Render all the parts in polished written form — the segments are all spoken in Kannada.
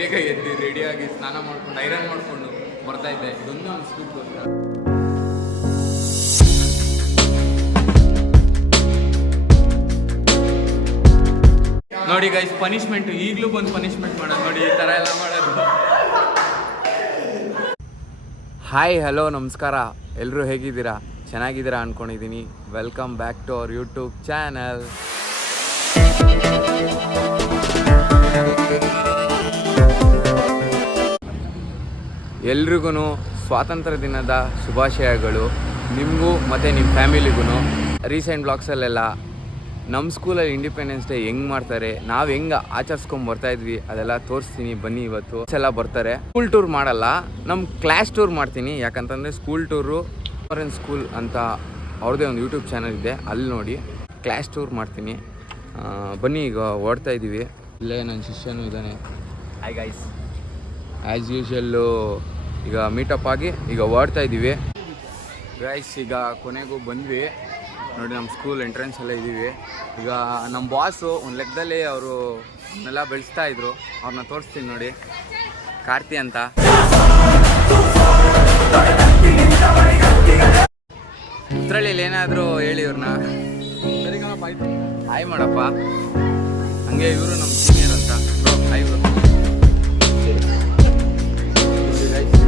ಬೇಗ ಎದ್ದು ರೆಡಿಯಾಗಿ ಸ್ನಾನ ಮಾಡ್ಕೊಂಡು ಐರನ್ ಮಾಡಿಕೊಂಡು ಬರ್ತಾ ಇದ್ದೆ. ಇದೊಂದು ಒಂದು ಸ್ಕೂಲ್ಗೋಸ್ಕರ. ನೋಡಿ ಗೈಸ್, ಪನಿಷ್ಮೆಂಟ್ ಈಗಲೂ ಬಂದು ಪನಿಷ್ಮೆಂಟ್ ಮಾಡೋದು ನೋಡಿ, ಈ ಥರ ಎಲ್ಲ ಮಾಡೋದು. ಹಾಯ್, ಹಲೋ, ನಮಸ್ಕಾರ. ಎಲ್ಲರೂ ಹೇಗಿದ್ದೀರಾ? ಚೆನ್ನಾಗಿದ್ದೀರಾ ಅಂದ್ಕೊಂಡಿದ್ದೀನಿ. Welcome back to our YouTube channel. ಎಲ್ರಿಗೂ ಸ್ವಾತಂತ್ರ್ಯ ದಿನದ ಶುಭಾಶಯಗಳು. ನಿಮಗೂ ಮತ್ತು ನಿಮ್ಮ ಫ್ಯಾಮಿಲಿಗೂ. ರೀಸೆಂಟ್ ಬ್ಲಾಗ್ಸಲ್ಲೆಲ್ಲ ನಮ್ಮ ಸ್ಕೂಲಲ್ಲಿ ಇಂಡಿಪೆಂಡೆನ್ಸ್ ಡೇ ಹೆಂಗೆ ಮಾಡ್ತಾರೆ, ನಾವು ಹೆಂಗೆ ಆಚರಿಸ್ಕೊಂಡು ಬರ್ತಾಯಿದ್ವಿ ಅದೆಲ್ಲ ತೋರಿಸ್ತೀನಿ ಬನ್ನಿ. ಇವತ್ತು ಎಲ್ಲ ಬರ್ತಾರೆ. ಸ್ಕೂಲ್ ಟೂರ್ ಮಾಡಲ್ಲ, ನಮ್ಮ ಕ್ಲಾಸ್ ಟೂರ್ ಮಾಡ್ತೀನಿ. ಯಾಕಂತಂದರೆ ಸ್ಕೂಲ್ ಟೂರು ಫಾರೆನ್ ಸ್ಕೂಲ್ ಅಂತ ಅವ್ರದ್ದೇ ಒಂದು ಯೂಟ್ಯೂಬ್ ಚಾನಲ್ ಇದೆ, ಅಲ್ಲಿ ನೋಡಿ ಕ್ಲಾಸ್ ಟೂರ್ ಮಾಡ್ತೀನಿ. ಬನ್ನಿ, ಈಗ ಓಡ್ತಾ ಇದ್ದೀವಿ. ಇಲ್ಲೇ ನನ್ನ ಶಿಷ್ಯನೂ ಇದ್ದಾನೆ. ಹಾಯ್ ಗೈಸ್, ಆ್ಯಸ್ ಯೂಶ್ವಲ್ಲು ಈಗ ಮೀಟಪ್ ಆಗಿ ಈಗ ಓಡ್ತಾ ಇದ್ದೀವಿ. ಗೈಸ್, ಈಗ ಕೊನೆಗೂ ಬಂದ್ವಿ ನೋಡಿ. ನಮ್ಮ ಸ್ಕೂಲ್ ಎಂಟ್ರೆನ್ಸ್ ಎಲ್ಲ ಇದ್ದೀವಿ. ಈಗ ನಮ್ಮ ಬಾಸು ಒಂದು ಲೆಕ್ಕದಲ್ಲಿ ಅವರು ನೆಲ್ಲ ಬೆಳೆಸ್ತಾ ಇದ್ರು, ಅವ್ರನ್ನ ತೋರಿಸ್ತೀನಿ ನೋಡಿ. ಕಾರ್ತಿ ಅಂತ. ಇದರಲ್ಲಿ ಏನಾದರೂ ಹೇಳಿ ಇವ್ರನ್ನ. ಹಾಯ್ ಮಾಡಪ್ಪ. ಹಂಗೆ ಇವರು ನಮ್ಮ ಸೀನಿಯರ್ ಅಂತ. Hi bro.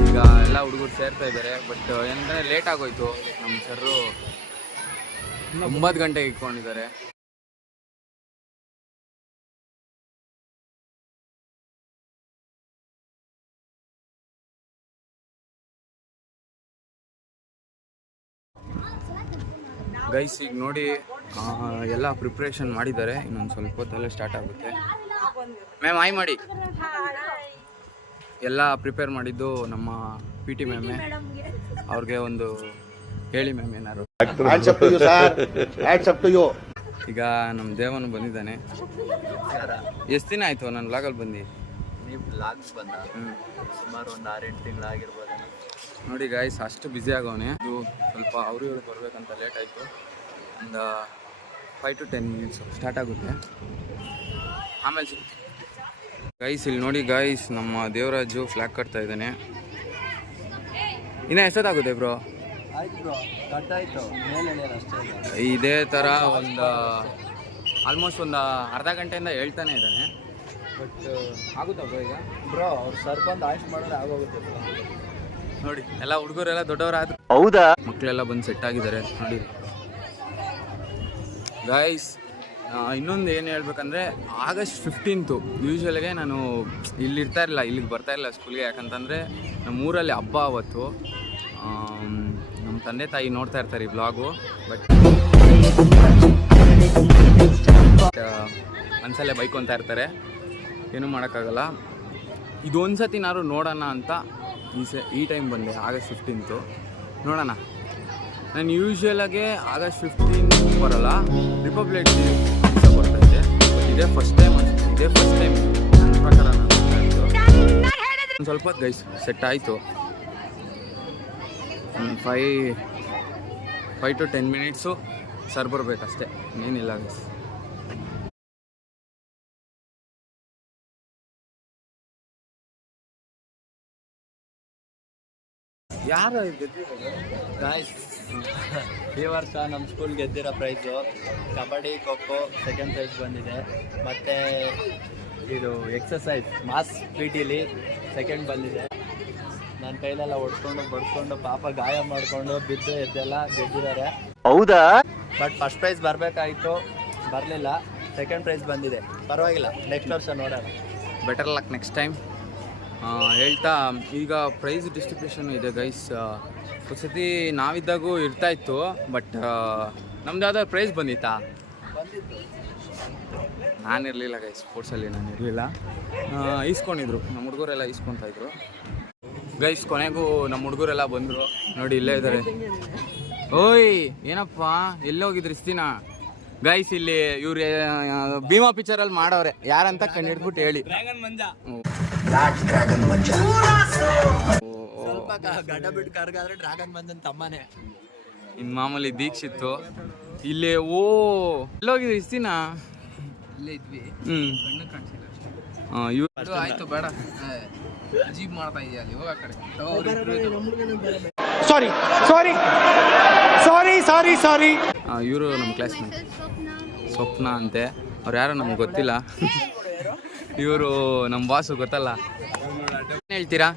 ಈಗ ಎಲ್ಲ ಹುಡುಗರು ಸೇರ್ತಾ ಇದ್ದಾರೆ. ಬಟ್ ಏನಂದರೆ ಲೇಟ್ ಆಗೋಯ್ತು. ನಮ್ಮ ಸರ್ರು 9 ಗಂಟೆಗೆ ಇಟ್ಕೊಂಡಿದ್ದಾರೆ. ಗೈಸ್, ಈಗ ನೋಡಿ ಎಲ್ಲ ಪ್ರಿಪ್ರೇಷನ್ ಮಾಡಿದ್ದಾರೆ. ಇನ್ನೊಂದು ಸ್ವಲ್ಪ ಹೊತ್ತಲ್ಲೇ ಸ್ಟಾರ್ಟ್ ಆಗುತ್ತೆ. ಮ್ಯಾಮ್ ಹಾಯ್ ಮಾಡಿ. ಎಲ್ಲ ಪ್ರಿಪೇರ್ ಮಾಡಿದ್ದು ನಮ್ಮ ಪಿ ಟಿ ಮ್ಯಾಮೇ. ಅವ್ರಿಗೆ ಒಂದು ಹೇಳಿ ಮ್ಯಾಮ್ ಏನಾರು. ಈಗ ನಮ್ಮ ದೇವನು ಬಂದಿದ್ದಾನೆ. ಎಷ್ಟು ದಿನ ಆಯಿತು ನನ್ನ ವ್ಲಾಗಲ್ಲಿ ಬಂದು? ನೀವು ಬ್ಲಾಗ್ಸ್ ಬಂದ ಸುಮಾರು ಒಂದು 6-8 ತಿಂಗಳಾಗಿರ್ಬೋದು ನೋಡಿ. ಗಾಯ್ಸ್, ಅಷ್ಟು ಬ್ಯುಸಿ ಆಗೋನೆ. ಇದು ಸ್ವಲ್ಪ ಅವರು ಇವರು ಬರಬೇಕಂತ ಲೇಟ್ ಆಯಿತು. ಒಂದು 5 to 10 minutes ಸ್ಟಾರ್ಟ್ ಆಗುತ್ತೆ. ಆಮೇಲೆ ಸಿಗ್ತೀವಿ. ಗೈಸ್, ಇಲ್ಲಿ ನೋಡಿ ಗೈಸ್, ನಮ್ಮ ದೇವರಾಜು ಫ್ಲಾಗ್ ಕಟ್ತಾ ಇದ್ದಾನೆ. ಇನ್ನು ಎಷ್ಟೊತ್ತಾಗುತ್ತೆ ಬ್ರೋ? ಇದೇ ಥರ ಒಂದು ಆಲ್ಮೋಸ್ಟ್ ಒಂದು ಅರ್ಧ ಗಂಟೆಯಿಂದ ಹೇಳ್ತಾನೆ ಇದ್ದಾನೆ. ಬಟ್ ಆಗುತ್ತಾ ಬ್ರೋ ಈಗ? ಬ್ರೋ ಅವ್ರು ಸರ್ ಬಂದು ಆಯ್ಸ್ ಮಾಡಿದ್ರೆ ಆಗೋಗುತ್ತೆ ನೋಡಿ. ಎಲ್ಲ ಹುಡುಗರೆಲ್ಲ ದೊಡ್ಡವರಾದ್ರು. ಹೌದಾ? ಮಕ್ಕಳೆಲ್ಲ ಬಂದು ಸೆಟ್ ಆಗಿದ್ದಾರೆ ನೋಡಿ. ಗೈಸ್, ಇನ್ನೊಂದು ಏನು ಹೇಳ್ಬೇಕಂದ್ರೆ, August 15th ಯೂಶ್ವಲಿಗೆ ನಾನು ಇಲ್ಲಿರ್ತಾ ಇರಲಿಲ್ಲ, ಇಲ್ಲಿಗೆ ಬರ್ತಾ ಇಲ್ಲ ಸ್ಕೂಲ್ಗೆ. ಯಾಕಂತಂದರೆ ನಮ್ಮೂರಲ್ಲಿ ಹಬ್ಬ ಅವತ್ತು. ನಮ್ಮ ತಂದೆ ತಾಯಿ ನೋಡ್ತಾ ಇರ್ತಾರೆ ಈ ಬ್ಲಾಗು. ಬಟ್ ಮನಸಲ್ಲೇ ಬೈಕೊತಾ ಇರ್ತಾರೆ, ಏನೂ ಮಾಡೋಕ್ಕಾಗಲ್ಲ. ಇದೊಂದು ಸತಿ ನಾನು ನೋಡೋಣ ಅಂತ ಈ ಟೈಮ್ ಬಂದೆ. August 15th ನೋಡೋಣ. ನಾನು ಯೂಶ್ವಲಾಗೆ August 15 ಬರೋಲ್ಲ, ರಿಪಬ್ಲಿಕ್ ಡೇ ದಿವಸ ಬರ್ತಾಯಿದ್ದೆ. ಬಟ್ ಇದೇ ಫಸ್ಟ್ ಟೈಮ್ ನನ್ನ ಪ್ರಕಾರ ನಾನು ಒಂದು ಸ್ವಲ್ಪ ಹೊತ್ತು ಗೈಸ್ ಸೆಟ್ ಆಯಿತು. 5 to 10 minutes ಸರ್ ಬರಬೇಕಷ್ಟೇ, ಇನ್ನೇನಿಲ್ಲ ಗೈಸ್. ಯಾರು ಗಾಯ್ಸ್, ಈ ವರ್ಷ ನಮ್ಮ ಸ್ಕೂಲ್ ಗೆದ್ದಿರೋ prize kabaddi, kho kho second prize ಬಂದಿದೆ. ಮತ್ತು ಇದು ಎಕ್ಸಸೈಸ್ ಮಾಸ್ PT ಸೆಕೆಂಡ್ ಬಂದಿದೆ. ನನ್ನ ಕೈಲೆಲ್ಲ ಹೊಡ್ಕೊಂಡು ಬಡ್ಕೊಂಡು ಪಾಪ ಗಾಯ ಮಾಡಿಕೊಂಡು ಬಿದ್ದು ಎದ್ದೆಲ್ಲ ಗೆದ್ದಿದ್ದಾರೆ. ಹೌದಾ? ಬಟ್ ಫಸ್ಟ್ ಪ್ರೈಸ್ ಬರಬೇಕಾಯಿತು, ಬರಲಿಲ್ಲ. ಸೆಕೆಂಡ್ ಪ್ರೈಸ್ ಬಂದಿದೆ. ಪರವಾಗಿಲ್ಲ, ನೆಕ್ಸ್ಟ್ ವರ್ಷ ನೋಡೋಣ. ಬೆಟರ್ ಲಕ್ ನೆಕ್ಸ್ಟ್ ಟೈಮ್ ಹೇಳ್ತಾ, ಈಗ ಪ್ರೈಸ್ ಡಿಸ್ಟ್ರಿಬ್ಯೂಷನ್ ಇದೆ ಗೈಸ್. ಒಂದ್ಸತಿ ನಾವಿದ್ದಾಗೂ ಇರ್ತಾಯಿತ್ತು. ಬಟ್ ನಮ್ದು ಯಾವ್ದಾದ್ರು ಪ್ರೈಸ್ ಬಂದಿತ್ತಾ? ನಾನಿರಲಿಲ್ಲ ಗೈಸ್, ಸ್ಪೋರ್ಟ್ಸಲ್ಲಿ ನಾನು ಇರಲಿಲ್ಲ. ಈಸ್ಕೊಂಡಿದ್ರು ನಮ್ಮ ಹುಡುಗರೆಲ್ಲ, ಈಸ್ಕೊತಾಯಿದ್ರು ಗೈಸ್. ಕೊನೆಗೂ ನಮ್ಮ ಹುಡುಗರೆಲ್ಲ ಬಂದರು ನೋಡಿ, ಇಲ್ಲೇ ಇದ್ದಾರೆ. ಓಯ್ ಏನಪ್ಪ, ಎಲ್ಲೋಗಿದ್ರಿ ಇಷ್ಟು ದಿನ? ಗೈಸ್, ಇಲ್ಲಿ ಇವ್ರು ಭೀಮಾ ಪಿಕ್ಚರಲ್ಲಿ ಮಾಡೋರೆ, ಯಾರಂತ ಕಂಡು ಹಿಡ್ಬಿಟ್ಟು ಹೇಳಿ. ಸ್ವಲ್ಪ ಗಡ್ಡ ಬಿಟ್ಟು ಕರ್ಗಾದ್ರೆ ಡ್ರ್ಯಾಗನ್ ಮಂಜನ್ ತಮ್ಮನೇ. ಇನ್ನು ಮಾಮೂಲಿ ದೀಕ್ಷಿತ್ತು ಇಲ್ಲೇ. ಓ ಎಲ್ಲೋಗಿದ್ರಿ ಇಷ್ಟು ದಿನ? ಇಲ್ಲೇ ಇದ್ವಿ. ಇವ್ರು ಆಯ್ತು ಬೇಡ ಅಜೀಬ್ ಮಾಡ್ತಾ ಇದೆಯಾ ಅಲ್ಲಿ ಹೋಗ ಕಡೆ ಸಾರಿ ಇವರು ನಮ್ಮ ಕ್ಲಾಸ್ಮೇಟ್ ಸ್ವಪ್ನ ಅಂತೆ ಅವ್ರು ಯಾರೋ ನಮ್ಗೆ ಗೊತ್ತಿಲ್ಲ ಇವರು ನಮ್ಮ ಬಾಸು ಗೊತ್ತಲ್ಲ ಏನು ಹೇಳ್ತೀರಾ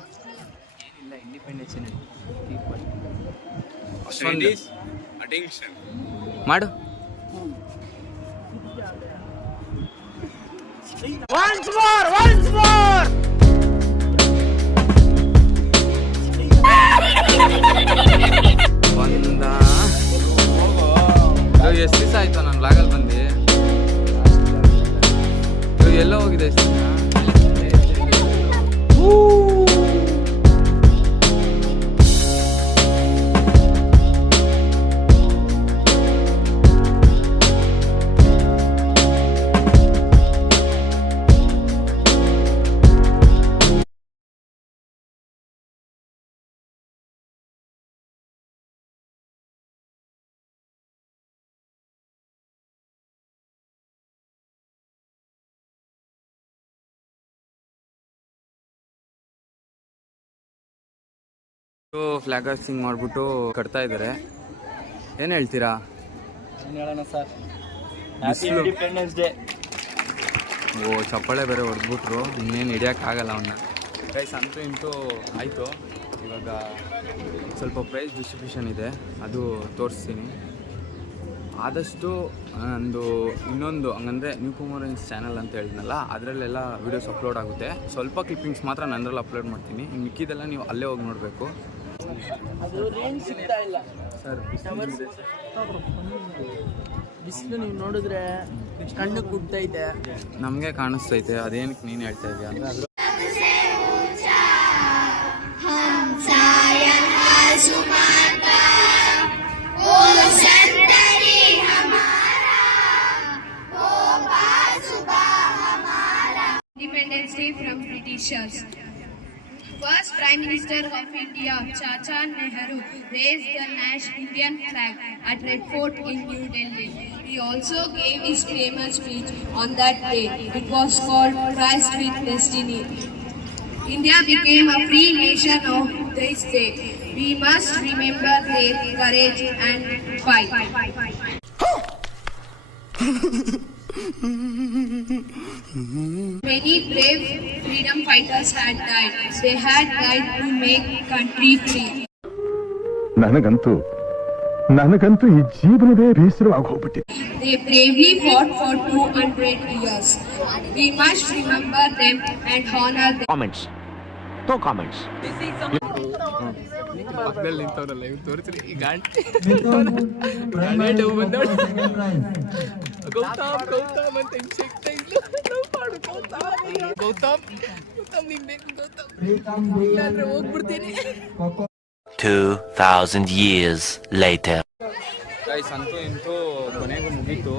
ಮಾಡು ಎಷ್ಟು ದಿವಸ ಆಯ್ತು ನಾನು ಬ್ಲಾಗಲ್ಲಿ ಬಂದು ಎಲ್ಲೋ ಹೋಗಿದೆ ಎಷ್ಟು ದಿನ ಫ್ಲಾಗ್ ಹಾಸ್ಟಿಂಗ್ ಮಾಡಿಬಿಟ್ಟು ಕಟ್ತಾ ಇದ್ದಾರೆ ಏನು ಹೇಳ್ತೀರಾ ಏನು ಹೇಳೋಣ ಸರ್ ಬಿಸಿಲು ಇಂಡಿಪೆಂಡೆನ್ಸ್ ಡೇ ಓ ಚಪ್ಪಾಳೆ ಬೇರೆ ಹೊಡೆದ್ಬಿಟ್ರು ಇನ್ನೇನು ಹಿಡಿಯೋಕ್ಕಾಗಲ್ಲ ಅವನ್ನ ಪ್ರೈಸ್ ಅಂತೂ ಇಂತೂ ಆಯಿತು ಇವಾಗ ಸ್ವಲ್ಪ ಪ್ರೈಸ್ ಡಿಸ್ಟ್ರಿಬ್ಯೂಷನ್ ಇದೆ ಅದು ತೋರಿಸ್ತೀನಿ ಆದಷ್ಟು ನಂದು ಇನ್ನೊಂದು ಹಂಗಂದರೆ ನ್ಯೂ ಕುಮಾರನ್ಸ್ ಚಾನಲ್ ಅಂತ ಹೇಳಿದ್ನಲ್ಲ ಅದರಲ್ಲೆಲ್ಲ ವೀಡಿಯೋಸ್ ಅಪ್ಲೋಡ್ ಆಗುತ್ತೆ ಸ್ವಲ್ಪ ಕ್ಲಿಪ್ಪಿಂಗ್ಸ್ ಮಾತ್ರ ನನ್ನದ್ರಲ್ಲಿ ಅಪ್ಲೋಡ್ ಮಾಡ್ತೀನಿ ಇನ್ನು ಮಿಕ್ಕಿದೆಲ್ಲ ನೀವು ಅಲ್ಲೇ ಹೋಗಿ ನೋಡಬೇಕು ಸರ್ ಬಿಸಿಲು ನೀವು ನೋಡಿದ್ರೆ ಕಣ್ಣು ಕುಗ್ತೈತೆ ನಮಗೆ ಕಾಣಿಸ್ತೈತೆ ಅದೇನಕ್ಕೆ ನೀನು ಹೇಳ್ತಾ ಇದೆಯಾ ಅಂದರೆ ಅದು Independence Day from Britishers. First Prime Minister of India, Chacha Nehru, raised the Indian flag at Red Fort in New Delhi. He also gave his famous speech on that day. It was called Christ with Destiny. India became a free nation on this day. We must remember their courage and fight. Many brave freedom fighters had died. They had died to make country free. ನನಗಂತೂ ಈ ಜೀವನವೇ ಬೇಸರವಾಗಿ ಹೋಗ್ಬಿಟ್ಟಿದೆ. They bravely fought for 200 years. We must remember them and honor them. Comments. No comments. ಪಕ್ಕದಲ್ಲಿ ನಿಂತವ್ರಲ್ಲ ಇವ್ರು ತೋರಿಸ್ರಿ ಈ ಗಾಂಟಿ ಗೌತಮ್ ಗೌತಮ್ ಅಂತ ಹಿಂಗೆ ಸಿಗ್ತಾ ಇದ್ಲು ಗೌತಮ್ ಗೌತಮ್ ನಿಂಗೆ ಬೇಕು ಗೌತಮ್ ಇಲ್ಲಾಂದ್ರೆ ಹೋಗ್ಬಿಡ್ತೀನಿ 2000 years later. ಗೈಸ್ ಅಂತೂ ಇಂತೂ ಕೊನೆಗೂ ಮುಗೀತು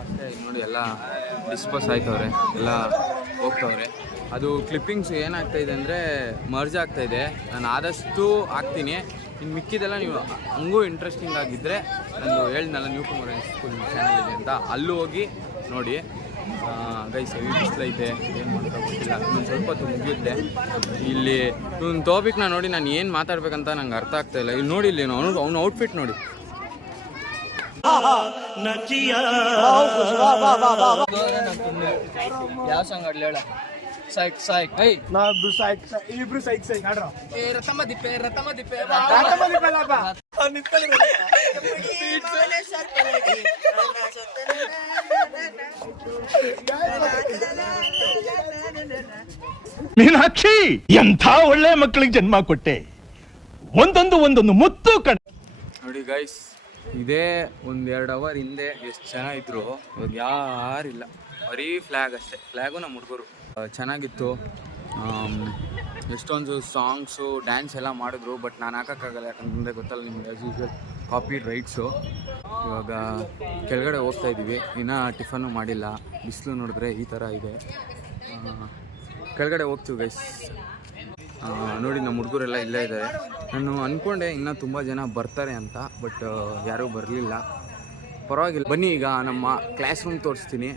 ಅಷ್ಟೇ ನೋಡಿ ಎಲ್ಲ ಡಿಸ್ಪೋಸ್ ಆಯ್ತವ್ರೆ ಎಲ್ಲ ಹೋಗ್ತವ್ರೆ ಅದು ಕ್ಲಿಪ್ಪಿಂಗ್ಸ್ ಏನಾಗ್ತಾಯಿದೆ ಅಂದರೆ ಮರ್ಜ್ ಆಗ್ತಾಯಿದೆ ನಾನು ಆದಷ್ಟು ಹಾಕ್ತೀನಿ ಇನ್ನು ಮಿಕ್ಕಿದೆಲ್ಲ ನೀವು ಹಂಗೂ ಇಂಟ್ರೆಸ್ಟಿಂಗ್ ಆಗಿದ್ದರೆ ನಂದು ಹೇಳ್ದಲ್ಲ ನ್ಯೂ ಕುಮಾರನ್ಸ್ ಸ್ಕೂಲ್ ಚಾನಲ್ ಇದೆ ಅಂತ ಅಲ್ಲೂ ಹೋಗಿ ನೋಡಿ ಗೈಸ್ ಹೆವಿ ಬಿಸಿಲೈತೆ ಏನು ಮಾಡ್ತಾ ಗೊತ್ತಿಲ್ಲ ಇನ್ನೊಂದು ಸ್ವಲ್ಪ ಹೊತ್ತು ಮುಗಿಯುತ್ತೆ ಇಲ್ಲಿ ಇವನ್ ಟಾಪಿಕ್ನ ನೋಡಿ ನಾನು ಏನು ಮಾತಾಡ್ಬೇಕಂತ ನಂಗೆ ಅರ್ಥ ಆಗ್ತಾಯಿಲ್ಲ ಇಲ್ಲಿ ನೋಡಿ ಇಲ್ಲಿ ಅವ್ನು ಔಟ್ಫಿಟ್ ನೋಡಿ ಯಾವ ಸಾಂಗ್ ಆಡ್ಲಿ ಹೇಳ ಸೈಕ್ ಸೈಕ್ ನಾಬ್ರು ಸೈಕ್ ಇಬ್ರು ಸೈಕ್ ಆಡ್ರ ರತಮ ದಿಪ್ಪೆ ಮೀನಾಕ್ಷಿ ಎಂಥ ಒಳ್ಳೆ ಮಕ್ಕಳಿಗೆ ಜನ್ಮ ಕೊಟ್ಟೆ ಒಂದೊಂದು ಮುತ್ತು ಕಣ ನೋಡಿ ಗೈಸ್ ಇದೇ 1-2 ಅವರ್ ಹಿಂದೆ ಎಷ್ಟು ಜನ ಇದ್ರು ಇವಾಗ ಯಾರಿಲ್ಲ ಬರೀ ಫ್ಲ್ಯಾಗ್ ಅಷ್ಟೇ ಫ್ಲ್ಯಾಗು ನಮ್ಮ ಹುಡುಗರು ಚೆನ್ನಾಗಿತ್ತು ಎಷ್ಟೊಂದು ಸಾಂಗ್ಸು ಡ್ಯಾನ್ಸ್ ಎಲ್ಲ ಮಾಡಿದ್ರು ಬಟ್ ನಾನು ಹಾಕೋಕ್ಕಾಗಲ್ಲ ಯಾಕಂತಂದರೆ ಗೊತ್ತಲ್ಲ ನಿಮ್ಗೆ ಆ್ಯಸ್ ಯೂಶ್ವಲ್ ಕಾಪಿ ರೈಟ್ಸು ಇವಾಗ ಕೆಳಗಡೆ ಹೋಗ್ತಾ ಇದ್ದೀವಿ ಇನ್ನೂ ಟಿಫನ್ನು ಮಾಡಿಲ್ಲ ಬಿಸಿಲು ನೋಡಿದ್ರೆ ಈ ಥರ ಇದೆ ಕೆಳಗಡೆ ಹೋಗ್ತೀವಿ ಗೈಸ್ ನೋಡಿ ನಮ್ಮ ಹುಡುಗರೆಲ್ಲ ಇಲ್ಲೇ ಇದ್ದಾರೆ ನಾನು ಅಂದ್ಕೊಂಡೆ ಇನ್ನೂ ತುಂಬ ಜನ ಬರ್ತಾರೆ ಅಂತ ಬಟ್ ಯಾರೂ ಬರಲಿಲ್ಲ ಪರವಾಗಿಲ್ಲ ಬನ್ನಿ ಈಗ ನಮ್ಮ ಕ್ಲಾಸ್ ರೂಮ್ ತೋರಿಸ್ತೀನಿ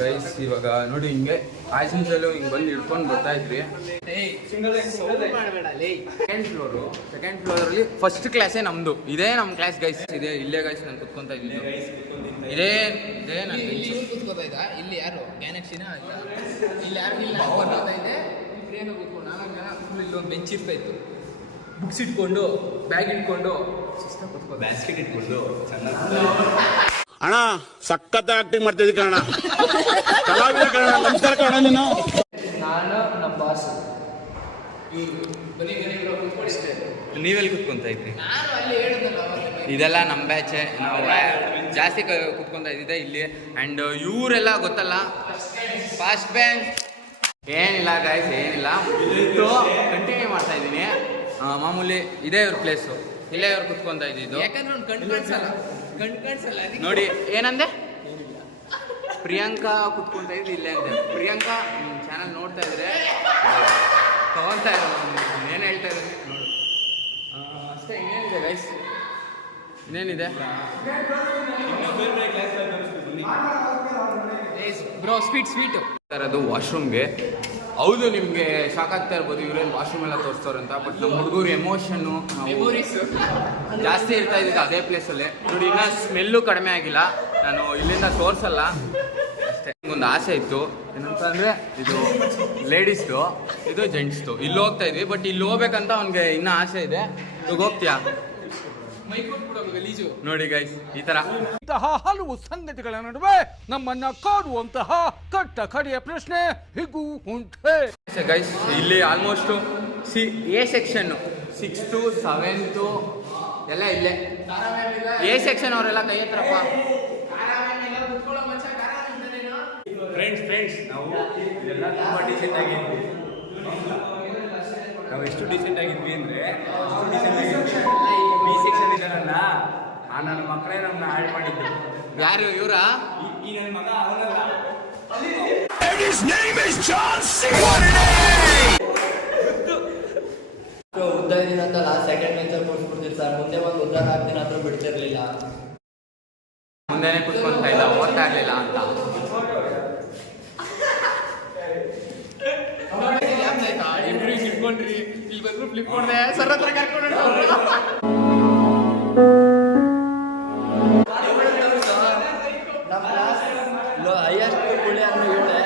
ಗೈಸ್ ಇವಾಗ ನೋಡಿ ಹಿಂಗೆ ಆಯ್ಸನ್ಸಲ್ಲೂ ಹಿಂಗೆ ಬಂದು ಹಿಡ್ಕೊಂಡು ಬರ್ತಾ ಇದ್ರಿ. ಸೆಕೆಂಡ್ ಫ್ಲೋರಲ್ಲಿ ಫಸ್ಟ್ ಕ್ಲಾಸೇ ನಮ್ಮದು. ಇದೇ ನಮ್ಮ ಕ್ಲಾಸ್ ಗೈಸ್. ಇದೆ ಇಲ್ಲೇ ಗೈಸ್ ನಾನು ಕುತ್ಕೊಂತ ಇದ್ದೀನಿ. ಇದೇ ನಾನು ಕೂತ್ಕೋತಾ ಇದ್ದ. ಇಲ್ಲಿ ಯಾರು ಗ್ಯಾನಕ್ಷಿನ ಇಲ್ಲಿ ಯಾರು ಇಲ್ಲ ಕೂತ್ಕೋತಾ ಇದೆ. ಪ್ರಿಯಾಂಕ ಕೂತ್ಕೊಂಡು 4 ಜನ ಫುಲ್ ಇಲ್ಲೊಂದು ಬೆಂಚ್ ಇರ್ತಾ ಇತ್ತು. ಬುಕ್ಸ್ ಇಟ್ಕೊಂಡು ಬ್ಯಾಗ್ ಇಟ್ಕೊಂಡು ಬ್ಯಾಸ್ಕೆಟ್ ಇಟ್ಕೊಂಡು ಅಣ್ಣ ಸಖತ್ ಆಕ್ಟಿಂಗ್ ಮಾಡ್ತಿದ್ದಿ ಕಣ ಕಲಾವಿದ ಕಣ ನಮಸ್ಕಾರ ಕಣ ನೀನು. ನಾನು ನಮ್ಮ ಬಾಸ್ ಬನ್ನಿ ಕೂತ್ಕೊಂಡಿಷ್ಟೇ. ನೀವೆಲ್ಲಿ ಕುತ್ಕೊಂತ ಇದ್ರಿ? ನಾನು ಅಲ್ಲಿ ಹೇಳಿದ್ನಲ್ಲ ಅವತ್ತು. ಇದೆಲ್ಲ ನಮ್ಮ ಬ್ಯಾಚೆ. ನಾವು ಜಾಸ್ತಿ ಕುತ್ಕೊಂತ ಇದ್ದಿದ್ದೆ ಇಲ್ಲಿ. ಆ್ಯಂಡ್ ಇವರೆಲ್ಲ ಗೊತ್ತಲ್ಲ ಫಾಸ್ಟ್ ಬ್ಯಾಂಕ್. ಏನಿಲ್ಲ ಗಾಯ್ಸ್, ಏನಿಲ್ಲ. ಇದು ಕಂಟಿನ್ಯೂ ಮಾಡ್ತಾ ಇದ್ದೀನಿ. ಮಾಮೂಲಿ ಇದೇ ಇವ್ರ ಪ್ಲೇಸು. ಇಲ್ಲೇ ಇವ್ರು ಕುತ್ಕೊಂತ ಇದ್ದಿದ್ದು. ಯಾಕಂದ್ರೆ ಅವ್ನು ಕಣ್ ಕಾಣಿಸಲ್ಲ ನೋಡಿ ಏನಂದೆ? ಪ್ರಿಯಾಂಕಾ ಕುತ್ಕೊಂತ ಇದ್ದು ಇಲ್ಲೇ ಅಂತೆ. ಪ್ರಿಯಾಂಕಾ ಚಾನಲ್ ನೋಡ್ತಾ ಇದ್ರೆ ತಗೊಳ್ತಾ ಇರೋ ಏನು ಹೇಳ್ತಾ ಇರೋದು ನೋಡು. ಅಷ್ಟೇ. ಇನ್ನೇನಿದೆ ಗೈಸ್? ಇನ್ನೇನಿದೆ ಬ್ರೋ? ಸ್ವೀಟು ಅದು ವಾಶ್ರೂಮ್ಗೆ. ಹೌದು, ನಿಮಗೆ ಶಾಕ್ ಆಗ್ತಾ ಇರ್ಬೋದು ಇವ್ರೇನು ವಾಶ್ರೂಮ್ ಎಲ್ಲ ತೋರಿಸ್ತಾರಂತ. ಬಟ್ ನಮ್ಮ ಹುಡುಗರು ಎಮೋಷನ್ನು ಜಾಸ್ತಿ ಇರ್ತಾ ಇದ್ದಿದ್ದು ಅದೇ ಪ್ಲೇಸಲ್ಲಿ. ನೋಡಿ ಇನ್ನೂ ಸ್ಮೆಲ್ಲು ಕಡಿಮೆ ಆಗಿಲ್ಲ. ನಾನು ಇಲ್ಲಿಂದ ತೋರಿಸಲ್ಲ ಅಷ್ಟೇ. ಒಂದು ಆಸೆ ಇತ್ತು ಏನಂತ ಅಂದರೆ, ಇದು ಲೇಡೀಸ್ದು, ಇದು ಜೆಂಟ್ಸ್ದು. ಇಲ್ಲಿ ಹೋಗ್ತಾ ಇದ್ವಿ. ಬಟ್ ಇಲ್ಲಿ ಹೋಗ್ಬೇಕಂತ ಅವ್ನಿಗೆ ಇನ್ನೂ ಆಸೆ ಇದೆ. ಇವಾಗ ಹೋಗ್ತೀಯಾ? ನೋಡಿ ಗೈಸ್, ಈ ತರ ಇಂತಹ ಹಲವು ಸಂಗತಿಗಳ ನಡುವೆ ನಮ್ಮನ್ನ ಕಾಡುವಂತಹ ಕಟ್ಟ ಕಡೆಯ ಪ್ರಶ್ನೆ ಹೀಗೂ ಉಂಟೆ. ಗೈಸ್ ಇಲ್ಲಿ almost A section 6th 7th ಎಲ್ಲ ಇಲ್ಲೇ. ಎ ಸೆಕ್ಷನ್ ಅವರೆಲ್ಲ ಕೈ ಹತ್ರಪ್ಪ. ಫ್ರೆಂಡ್ಸ್ ನಾವು ಎಲ್ಲ ತುಂಬ ಡೀಸೆಂಟ್ ಆಗಿದ್ವಿ. ನಾವು ಎಷ್ಟು ಡೀಸೆಂಟ್ ಆಗಿದ್ವಿ ಅಂದರೆ, ಬಿ ಸೆಕ್ಷನ್ ಇದ್ದಾರಲ್ಲ, ನನ್ನ ಮಕ್ಕಳೇ ನಮ್ಮನ್ನ ಹಾಳು ಮಾಡಿದ್ದು. ಯಾರು ಇವರಾ? ಈ ನನ್ನ ಮಗ ಅವನಲ್ಲ. ಉದ್ದ ಇದೀನಿ ಅಂತ ಲಾಸ್ಟ್ ಸೆಕೆಂಡ್ ಬೆಂಚಲ್ಲಿ ಕೂರಿಸ್ಬಿಡ್ತೀರಿ ಸರ್. ಮುಂದೆ ಒಂದು ಉದ್ದ ಹಾಕ್ತೀನಿ ಆದ್ರೂ ಬಿಡ್ತಿರ್ಲಿಲ್ಲ. ಮುಂದೆನೆ ಕುತ್ಕೊಂತ ಇಲ್ಲ, ಓದ್ತಾ ಇರ್ಲಿಲ್ಲ ಅಂತ. ಇಬ್ರು ಇಟ್ಕೊಂಡ್ರಿ, ಇಲ್ಲಿ ಬಂದ್ರು ಫ್ಲಿಪ್ ಮಾಡಿದೆ, ಸರ್ ಹತ್ರ ಕರ್ಕೊಂಡು ಹೈಯೆಸ್ಟ್ ಕುಳಿ ಅಂದ್ರೆ ಇವಳೆ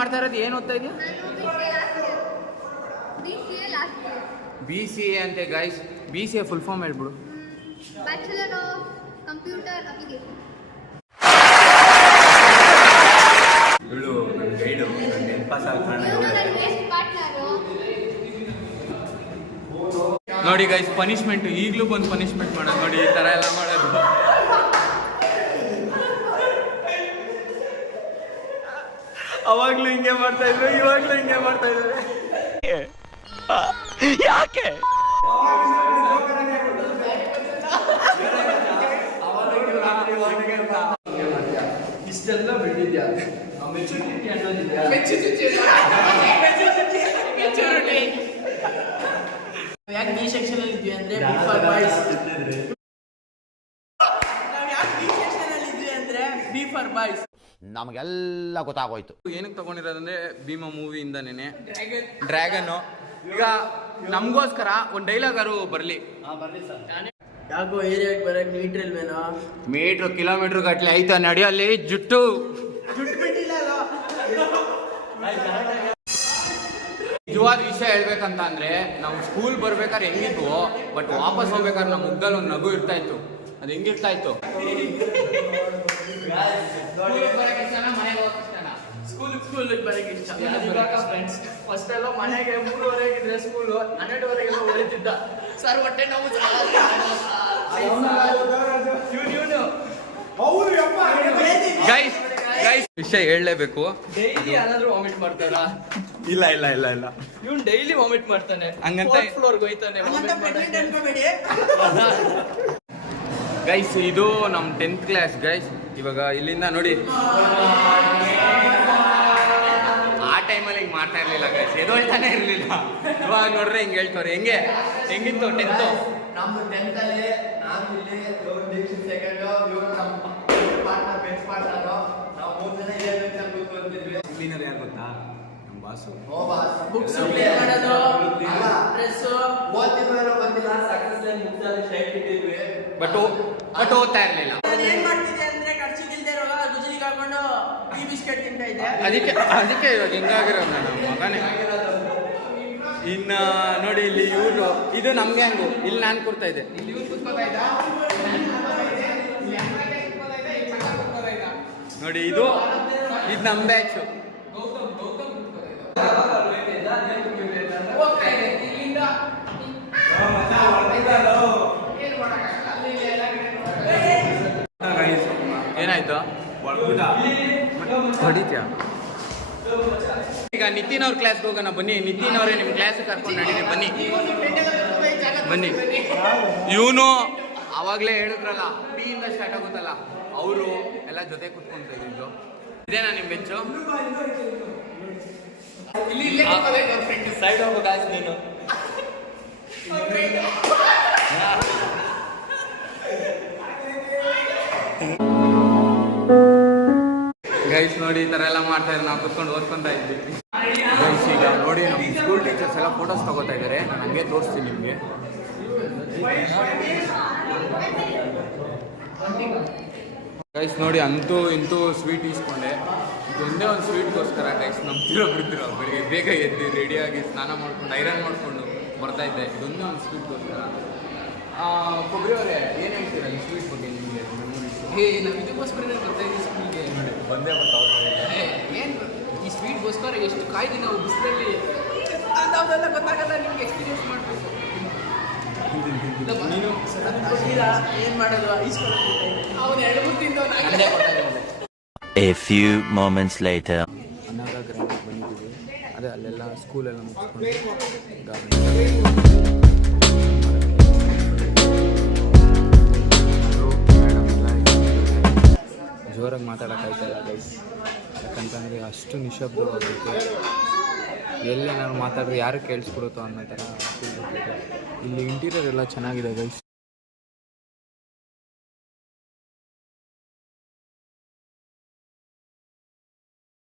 ಮಾಡ್ತಾ ಇರೋದು. ಏನು ಓದ್ತಾ ಇದೆಯಾ? BCA ಅಂತೆ ಗೈಸ್. BCA ಫುಲ್ ಫಾರ್ಮ್ ಹೇಳ್ಬಿಡು. Bachelor of Computer Application. ಇವಳು ನನ್ನ ಗೈಡು, ನನ್ನ ಪಾಸ್ ಆಗ್ತಾನೆ. ನೋಡಿ ಗೈಸ್, ಪನಿಷ್ಮೆಂಟ್ ಈಗಲೂ ಬಂದು ಪನಿಷ್ಮೆಂಟ್ ಮಾಡೋದು ನೋಡಿ. ಈ ಥರ ಎಲ್ಲ ಮಾಡೋದು. ಅವಾಗ್ಲೂ ಹಿಂಗೆ ಮಾಡ್ತಾ ಇದ್ರು, ಇವಾಗ್ಲೂ ಹಿಂಗೆ ಮಾಡ್ತಾ ಇದ್ದಾರೆ. ಯಾಕೆ? ಇಷ್ಟೆಲ್ಲ ಬಿಟ್ಟಿದ್ಯಾ? ಮೆಚುರಿಟಿ ಅನ್ನೋದಿದ್ಯಾ? ಯಾಕೆ ಬಿ ಸೆಕ್ಷನ್ ಅಲ್ಲಿ ಇದ್ವಿ ಅಂದ್ರೆ ಬಿ ಫಾರ್ ಬಾಯ್ಸ್. ನಾವು ಯಾಕೆ ಬಿ ಸೆಕ್ಷನ್ ಅಲ್ಲಿ ಇದ್ವಿ ಅಂದ್ರೆ ಬಿ ಫಾರ್ ಬಾಯ್ಸ್. ನಮಗೆಲ್ಲ ಗೊತ್ತಾಗೋಯ್ತು. ಏನಕ್ಕೆ ತಗೊಂಡಿರೋದಂದ್ರೆ ಭೀಮಾ ಮೂವಿಯಿಂದನೇ ಡ್ರ್ಯಾಗನ್ನು. ಈಗ ನಮಗೋಸ್ಕರ ಒಂದು ಡೈಲಾಗಾರು ಬರಲಿ. ಬರ್ಲಿ ಸರ್. ಯಾಕೋ ಏರಿಯಾಗೆ ಬರಕ್ ನೀಟ್ರಿಲ್ವೇನೋ? ಮೀಟ್ರು ಕಿಲೋಮೀಟ್ರ್ ಗಟ್ಲೆ ಐತ ನಡೆಯಲ್ಲಿ ಜುಟ್ಟು ಬಿಟ್ಟಿಲ್ಲ. ನಿಜವಾದ ವಿಷಯ ಹೇಳ್ಬೇಕಂತ ಅಂದ್ರೆ, ನಾವು ಸ್ಕೂಲ್ ಬರ್ಬೇಕಾದ್ರೆ ಹೆಂಗಿದ್ವು, ಬಟ್ ವಾಪಸ್ ಹೋಗ್ಬೇಕಾದ್ರೆ ನಮ್ಮ ಮುಗ್ಗಲ್ಲಿ ಒಂದು ನಗು ಇರ್ತಾ ಇತ್ತು. ಅದು ಹೆಂಗಿರ್ತಾ ಇತ್ತು? ಸ್ಕೂಲಿಗೆ ಬರಕ್ಕೆ ಇಷ್ಟ. ಫ್ರೆಂಡ್ಸ್ ಫಸ್ಟ್ ಎಲ್ಲ ಮನೆಗೆ 3:30 ಇದ್ರೆ ಸ್ಕೂಲು 12:30 ಹೊಡಿತಿದ್ದ ಸರ್. ಹೊಟ್ಟೆ ನೋವು ಗೈಸ್ ವಿಷಯ ಹೇಳಲೇಬೇಕು. ಡೈಲಿ ಯಾರಾದ್ರೂ ವಾಮಿಟ್ ಮಾಡ್ತಾರಾ? ಇಲ್ಲ ಇಲ್ಲ ಇಲ್ಲ ಇಲ್ಲ, ಇವ್ನು ಡೈಲಿ ವಾಮಿಟ್ ಮಾಡ್ತಾನೆ. ಹಂಗಂತ ಫ್ಲೋರ್ಗೆ ಹೋಯ್ತಾನೆ. ಗೈಸ್ ಇದು ನಮ್ಮ 10th ಕ್ಲಾಸ್ ಗೈಸ್. ಇವಾಗ ಇಲ್ಲಿಂದ ನೋಡಿ, ಆ ಟೈಮಲ್ಲಿ ಹಿಂಗೆ ಮಾಡ್ತಾ ಇರಲಿಲ್ಲ ಗೈಸ್, ಎದೊಳ್ತಾನೆ ಇರಲಿಲ್ಲ. ಇವಾಗ ನೋಡ್ರೆ ಹಿಂಗೆ ಹೇಳ್ತಾರೆ. ಹೆಂಗಿತ್ತು 10th? ನಮ್ದು 10th ಅಲ್ಲಿ ನಾನು ಇಲ್ಲಿ ಸೆಕೆಂಡ್, ಇವರು ನಮ್ಮ ಪಾರ್ಟ್ನರ್ ಬೆಂಚ್ ಪಾರ್ಟ್ನರು. ನಾವು 3 ಜನ ಇದೇ ಬೆಂಚಲ್ಲಿ ಕೂತ್ಕೊಂತಿದ್ವಿ. ಕ್ಲೀನರ್ ಯಾರು ಗೊತ್ತಾ? ನಮ್ಮ ಬಾಸು. ಓ ಬಾಸ್ ಬುಕ್ಸ್ ಕ್ಲೀನ್ ಮಾಡೋದು, ಡ್ರೆಸ್ ಓದ್ತಿದ್ರೋ ಬಂದಿಲ್ಲ, ಸಕ್ಸಸ್ ಲೈನ್ ಬುಕ್ಸ್ ಅಲ್ಲಿ ಸ್ಟ್ರೈಟ್ ಇಟ್ಟಿದ್ವಿ. ಬಟ್ ಓದ್ತಾ ಇರಲಿಲ್ಲ. ನಾನು ಏನ್ ಮಾಡ್ತಿದ್ದೆ ಅಂದ್ರೆ ಖರ್ಚಿಗಿಲ್ದೇ ಇರುವಾಗ ಗುಜರಿಗೆ ಹಾಕೊಂಡು ಟೀ ಬಿಸ್ಕೆಟ್ ತಿಂತಾ ಇದ್ದೆ. ಅದಕ್ಕೆ ಇವಾಗ ಹಿಂಗಾಗಿರೋದು ನನ್ನ ಮಗನೇ. ಇನ್ನ ನೋಡಿ ಇಲ್ಲಿ ಇವರು, ಇದು ನಮ್ ಗ್ಯಾಂಗು. ಇಲ್ಲಿ ನಾನು ಕೂರ್ತಾ ಇದ್ದೆ. ಇಲ್ಲಿ ಇವ್ರು ಕುತ್ಕೋತಾ ಇದ್ದ, ನೋಡಿ ಇದು ನಮ್ ಬ್ಯಾಚು. ಗೌತಮ್ ಕುತ್ಕೋತಾ ಇದ್ದ. ಹೋಗ್ತಾ ಇದೆ ಇಲ್ಲಿಂದ ಏನು ಮಾಡಕ್ಕಾಗಲ್ಲ. ಅಲ್ಲಿ ಇಲ್ಲಿ ಎಲ್ಲ ಕಡೆ ಏನಾಯ್ತು? ಹೊಡಿತ್ಯಾ? ಈಗ ನಿತಿನ್ ಅವ್ರ ಕ್ಲಾಸ್ಗೆ ಹೋಗೋಣ ಬನ್ನಿ. ನಿತಿನ್ ಅವರೇ ನಿಮ್ಮ ಕ್ಲಾಸ್ ಕರ್ಕೊಂಡು ನಡೀರಿ ಬನ್ನಿ ಬನ್ನಿ. ಇವನು ಅವಾಗಲೇ ಹೇಳಿದ್ರಲ್ಲ, ಪಿ ಇಂದ ಸ್ಟಾರ್ಟ್ ಆಗುತ್ತಲ್ಲ, ಅವರು ಎಲ್ಲ ಜೊತೆ ಕುತ್ಕೊಂತ ಇದ್ದು. ಇದೇನಾ ನಿಮ್ಮ ಬೆಂಚು? ಇಲ್ಲಿ ಇಲ್ಲೇ ಕುತ್ಕೋತಾ ಇದ್ದ ಅವ್ರ ಫ್ರೆಂಡ್. ಸೈಡ್ ಹೋಗೋ ಗಾಯ್ಸ್ ನೀನು. ಗೈಸ್ ನೋಡಿ ಈ ಥರ ಎಲ್ಲ ಮಾಡ್ತಾ ಇದ್ದಾರೆ. ನಾವು ಕುತ್ಕೊಂಡು ಓದ್ಕೊಂತ ಇದ್ವಿ. ಗೈಸ್ ಈಗ ನೋಡಿ ನಮ್ಮ ಸ್ಕೂಲ್ ಟೀಚರ್ಸ್ ಎಲ್ಲ ಫೋಟೋಸ್ ತಗೋತಾ ಇದ್ದಾರೆ. ನಾನು ಹಂಗೆ ತೋರಿಸ್ತೀನಿ ನಿಮಗೆ. ಗೈಸ್ ನೋಡಿ ಅಂತೂ ಇಂತೂ ಸ್ವೀಟ್ ಈಸ್ಕೊಂಡೆ. ಒಂದೇ ಒಂದು ಸ್ವೀಟ್ಗೋಸ್ಕರ ಗೈಸ್ ನಂಬ್ತಿರೋ ಬಿಡ್ತಿರೋ ಬೆಳಿಗ್ಗೆ ಬೇಗ ಎದ್ದು ರೆಡಿಯಾಗಿ ಸ್ನಾನ ಮಾಡ್ಕೊಂಡು ಐರನ್ ಮಾಡಿಕೊಂಡು ಬರ್ತಾ ಇದ್ದೆ. ಇದೊಂದೇ ಒಂದು ಸ್ವೀಟ್ಗೋಸ್ಕರ. ಕೊಬ್ಬರಿ ಅವರೇ ಏನು ಹೇಳ್ತೀರಾ ಈ ಸ್ವೀಟ್ ಬಗ್ಗೆ ನಿಮಗೆ ಮೆಮೊರೀಸ್? ನಾವು ಇದಕ್ಕೋಸ್ಕರನೇ ಬರ್ತಾ ಇದ್ದೀವಿ ಸ್ಕೂಲ್ಗೆ. ಬಂದೇ ಬರ್ತಾವೆ. ಏನು ಈ ಸ್ವೀಟ್ಗೋಸ್ಕರ ಎಷ್ಟು ಕಾಯ್ದು ನಾವು ಬಿಸಿಲಲ್ಲಿ ಅದೆಲ್ಲ ಗೊತ್ತಾಗಲ್ಲ. ನಿಮ್ಗೆ ಎಕ್ಸ್ಪೀರಿಯನ್ಸ್ ಮಾಡಬೇಕು. ನೀನು ಏನು ಮಾಡೋದು ಅವ್ನು 2-3 ತಿಂದವನು. A few moments later. ಅನಾಥ ಗ್ರಾಮಕ್ಕೆ ಬಂದಿದ್ದೀವಿ. ಅದೇ ಅಲ್ಲೆಲ್ಲ ಸ್ಕೂಲೆಲ್ಲ ಮುಗಿಸ್ಕೊಂಡು ಜೋರಾಗಿ ಮಾತಾಡೋಕ್ಕಾಯ್ತಲ್ಲ ಗೈಸ್, ಯಾಕಂತಂದರೆ ಅಷ್ಟು ನಿಶಬ್ದವಾಗುತ್ತೆ. ಎಲ್ಲೇ ನಾನು ಮಾತಾಡಿದ್ರೆ ಯಾರು ಕೇಳಿಸ್ಕೊಡುತ್ತೋ ಅನ್ನೋ ಥರ ಫೀಲ್ ಆಗ್ತದೆ. ಇಲ್ಲಿ ಇಂಟೀರಿಯರ್ ಎಲ್ಲ ಚೆನ್ನಾಗಿದೆ ಗೈಸ್.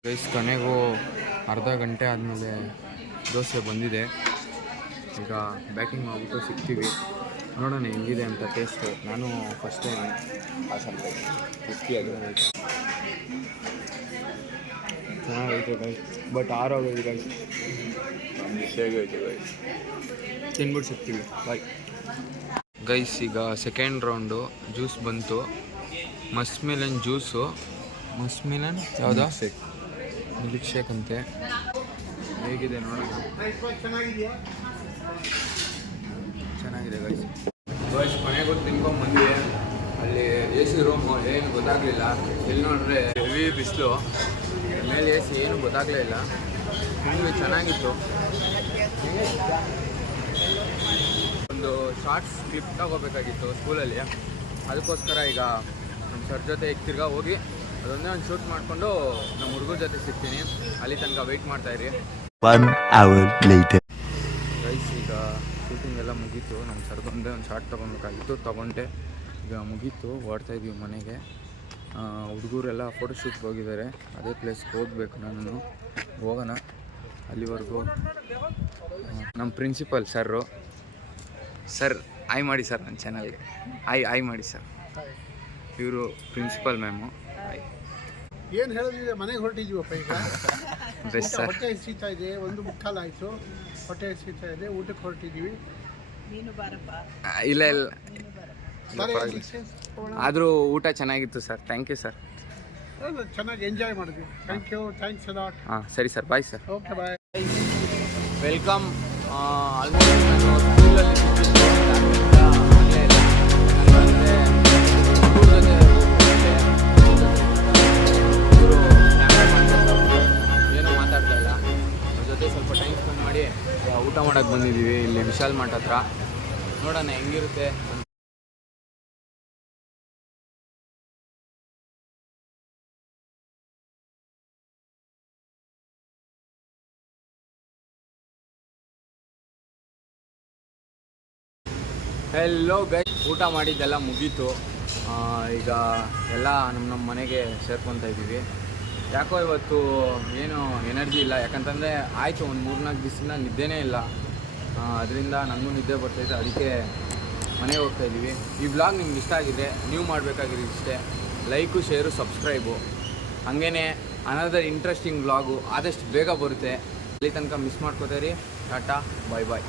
ಗೈಸ್ ಕೊನೆಗೂ ಅರ್ಧ ಗಂಟೆ ಆದಮೇಲೆ ದೋಸೆ ಬಂದಿದೆ. ಈಗ ಬ್ಯಾಕಿಂಗ್ ಮಾಡಿಬಿಟ್ಟು ಸಿಗ್ತೀವಿ. ನೋಡೋಣ ಹೆಂಗಿದೆ ಅಂತ ಟೇಸ್ಟು. ನಾನು ಫಸ್ಟ್ ಟೈಮ್ ಸಿಕ್ಕಿ ಅದು ಚೆನ್ನಾಗೈತೆ ಗೈಸ್. ಬಟ್ ಆರೋಗೈತೆ ಗೈಸ್. ಹೇಗೈತೆ ಗೈಸ್ ತಿನ್ಬಿಟ್ಟು ಸಿಗ್ತೀವಿ. Bye guys. ಈಗ ಸೆಕೆಂಡ್ ರೌಂಡು ಜ್ಯೂಸ್ ಬಂತು. Muskmelon juice. ಮಸ್ಮಿಲನ್ ಯಾವುದೋ ಮಿಲ್ಕ್ ಶೇಕ್ ಅಂತೆ. ಹೇಗಿದೆ ನೋಡೋಣ. ಚೆನ್ನಾಗಿದೆ ಗೈಸ್. ಗೈಸ್ ಕೊನೆಗೂ ತಿನ್ಕೊಂಡ್ಬಂದ್ವಿ. ಅಲ್ಲಿ ಎ ಸಿ ರೂಮು ಏನು ಗೊತ್ತಾಗಲಿಲ್ಲ. ಎಲ್ಲಿ ನೋಡಿದ್ರೆ ಹೆವಿ ಬಿಸಿಲು, ಮೇಲೆ ಎ ಸಿ ಏನು ಗೊತ್ತಾಗಲೇ ಇಲ್ಲ. ತಿಂದ್ವಿ, ಚೆನ್ನಾಗಿತ್ತು. ಒಂದು ಶಾರ್ಟ್ಸ್ ಕ್ಲಿಪ್ ತಗೋಬೇಕಾಗಿತ್ತು ಸ್ಕೂಲಲ್ಲಿ. ಅದಕ್ಕೋಸ್ಕರ ಈಗ ನಮ್ಮ ಸರ್ ಜೊತೆ ಈಗ ತಿರ್ಗಾ ಹೋಗಿ ಅದೊಂದೇ ಒಂದು ಶೂಟ್ ಮಾಡಿಕೊಂಡು ನಮ್ಮ ಹುಡುಗರ ಜೊತೆ ಸಿಗ್ತೀನಿ. ಅಲ್ಲಿ ತನಕ ವೆಯ್ಟ್ ಮಾಡ್ತಾಯಿರಿ. 1 hour later. ಗೈಸ್ ಈಗ ಶೂಟಿಂಗ್ ಎಲ್ಲ ಮುಗೀತು. ನಮ್ಮ ಸರ್ದೊಂದೇ ಒಂದು ಶಾರ್ಟ್ ತೊಗೊಬೇಕಾಗಿತ್ತು, ತೊಗೊಂಡೆ. ಈಗ ಮುಗೀತು, ಹೊರಡ್ತಾ ಇದ್ದೀವಿ ಮನೆಗೆ. ಹುಡುಗರೆಲ್ಲ ಫೋಟೋಶೂಟ್ಗೆ ಹೋಗಿದ್ದಾರೆ. ಅದೇ ಪ್ಲೇಸ್ಗೆ ಹೋಗ್ಬೇಕು. ನಾನು ಹೋಗೋಣ. ಅಲ್ಲಿವರೆಗೂ ನಮ್ಮ ಪ್ರಿನ್ಸಿಪಲ್ ಸರ್ರು. ಸರ್ ಆಯ್ ಮಾಡಿ ಸರ್ ನನ್ನ ಚಾನಲ್ಗೆ. ಆಯ್ ಮಾಡಿ ಸರ್. ಇವರು ಪ್ರಿನ್ಸಿಪಲ್ ಮ್ಯಾಮು. ಏನು ಹೇಳಿದ್ರೆ ಮನೆಗೆ ಹೊರಟಿದ್ದೀವಪ್ಪ. ಈಗ ಬೆಸ್ಟ್ ಸರ್. ಹೊಟ್ಟೆ ಹಸಿತಾ ಇದೆ. 1:15 ಆಯಿತು. ಹೊಟ್ಟೆ ಹಸಿತಾ ಇದೆ. ಊಟಕ್ಕೆ ಹೊರಟಿದ್ದೀವಿ. ಇಲ್ಲ ಆದರೂ ಊಟ ಚೆನ್ನಾಗಿತ್ತು ಸರ್. Thank you sir. ಚೆನ್ನಾಗಿ ಎಂಜಾಯ್ ಮಾಡಿದ್ವಿ. Thank you. Thanks a lot. ಹಾಂ ಸರಿ sir. Bye sir. Okay bye. Welcome. Almost ನಾನು ಸ್ಕೂಲಲ್ಲಿ ಸಿಕ್ಕಿದ್ದು ಆಗಲೇ ಇಲ್ಲ. ಯಾಕಂದರೆ ಸ್ಕೂಲ್ ಜೊತೆ ಇವರು ಏನೂ ಮಾತಾಡ್ತಾ ಇಲ್ಲ. ಅವ್ರ ಜೊತೆ ಸ್ವಲ್ಪ ಟೈಮ್ ಸ್ಪೆಂಡ್ ಮಾಡಿ ಊಟ ಮಾಡೋಕ್ಕೆ ಬಂದಿದ್ದೀವಿ ಇಲ್ಲಿ ವಿಶಾಲ್ ಮಠ ಹತ್ರ. ನೋಡೋಣ ಹೆಂಗಿರುತ್ತೆ. ಹೆಲೋ ಗೈಸ್, ಊಟ ಮಾಡಿದ್ದೆಲ್ಲ ಮುಗೀತು. ಈಗ ಎಲ್ಲ ನಮ್ಮ ಮನೆಗೆ ಸೇರ್ಕೊತಾ ಇದ್ದೀವಿ. ಯಾಕೋ ಇವತ್ತು ಏನು ಎನರ್ಜಿ ಇಲ್ಲ, ಯಾಕಂತಂದರೆ ಆಯಿತು ಒಂದು 3-4 ದಿವಸದಿಂದ ನಿದ್ದೆನೇ ಇಲ್ಲ. ಅದರಿಂದ ನನಗೂ ನಿದ್ದೆ ಬರ್ತೈತೆ, ಅದಕ್ಕೆ ಮನೆಗೆ ಹೋಗ್ತಾ ಇದ್ದೀವಿ. ಈ ವ್ಲಾಗ್ ನಿಮ್ಗೆ ಇಷ್ಟ ಆಗಿದೆ, ನೀವು ಮಾಡಬೇಕಾಗಿರೋದು ಇಷ್ಟೇ, ಲೈಕು, ಶೇರು, ಸಬ್ಸ್ಕ್ರೈಬು. ಹಾಗೇ ಅನದರ್ ಇಂಟ್ರೆಸ್ಟಿಂಗ್ ವ್ಲಾಗು ಆದಷ್ಟು ಬೇಗ ಬರುತ್ತೆ. ಅಲ್ಲಿ ತನಕ ಮಿಸ್ ಮಾಡ್ಕೋತೀರಿ. ಟಾಟಾ, ಬಾಯ್ ಬಾಯ್.